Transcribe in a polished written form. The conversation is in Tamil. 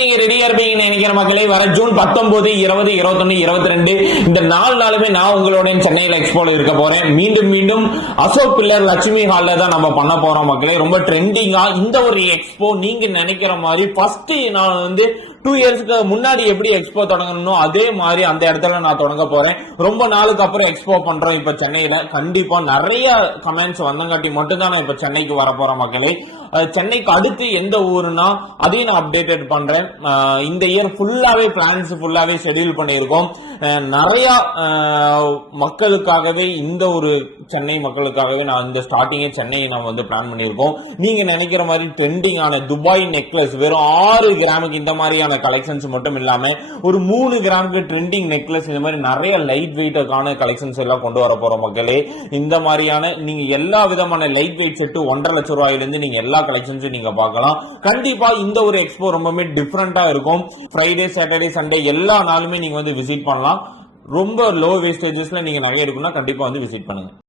நீங்க ரெடியா இருப்பீங்கன்னு நினைக்கிற மக்களே, வர ஜூன் 19, 20, 21, 22 இந்த 4 நாளுமே நான் உங்களோட சென்னையில எக்ஸ்போல இருக்க போறேன். மீண்டும் அசோக் பில்லர் லட்சுமி ஹால்ல தான் நம்ம பண்ண போறோம் மக்களே. ரொம்ப ட்ரெண்டிங்கா இந்த ஒரு எக்ஸ்போ நீங்க நினைக்கிற மாதிரி ஃபர்ஸ்ட் நான் 2 இயர்ஸ்க்கு முன்னாடி எப்படி எக்ஸ்போ தொடங்கணும் அதே மாதிரி அந்த இடத்துல நான் தொடங்க போறேன். ரொம்ப நாளுக்கு அப்புறம் எக்ஸ்போ பண்றோம் இப்ப சென்னையில. கண்டிப்பா நிறைய கமெண்ட்ஸ் வந்தங்காட்டி மட்டும் தான் நான் இப்ப சென்னைக்கு வர போறேன் மக்களே. சென்னைக்கு அடுத்து எந்த ஊருனா அதையும் நான் அப்டேட் பண்றேன். இந்த இயர் ஃபுல்லாவே பிளான்ஸ் ஃபுல்லாவே ஷெட்யூல் பண்ணியிருக்கோம். நிறைய மக்களுக்காகவே இந்த ஒரு சென்னை மக்களுக்காகவே நான் இந்த ஸ்டார்டிங்கே சென்னையை நான் பிளான் பண்ணியிருக்கோம். நீங்க நினைக்கிற மாதிரி ட்ரெண்டிங்கான துபாய் நெக்லஸ் வெறும் 6 கிராமுக்கு இந்த மாதிரியான கலெக்ஷன்ஸ் மட்டும் இல்லாம ஒரு 3 கிராமுக்கு ட்ரெண்டிங் நெக்லஸ் இந்த மாதிரி நிறைய லைட் வெயிட்டான கலெக்ஷன்ஸ் எல்லாம் கொண்டு வர போறோம் மக்களே. இந்த மாதிரியான நீங்க எல்லா விதமான லைட் வெயிட் செட்டு 1.5 லட்சம் ரூபாயிலிருந்து நீங்க எல்லா கலெக்ஷன்ஸும் நீங்க பார்க்கலாம். கண்டிப்பா இந்த ஒரு எக்ஸ்போ ரொம்பவே டிஃபரெண்டா இருக்கும். ஃப்ரைடே, சாட்டர்டே, சண்டே எல்லா நாளுமே நீங்க விசிட் பண்ணலாம். ரொம்ப லோ வேஸ்டேஜஸ்ல நீங்க நிறைய இருக்குன்னா கண்டிப்பா விசிட் பண்ணுங்க.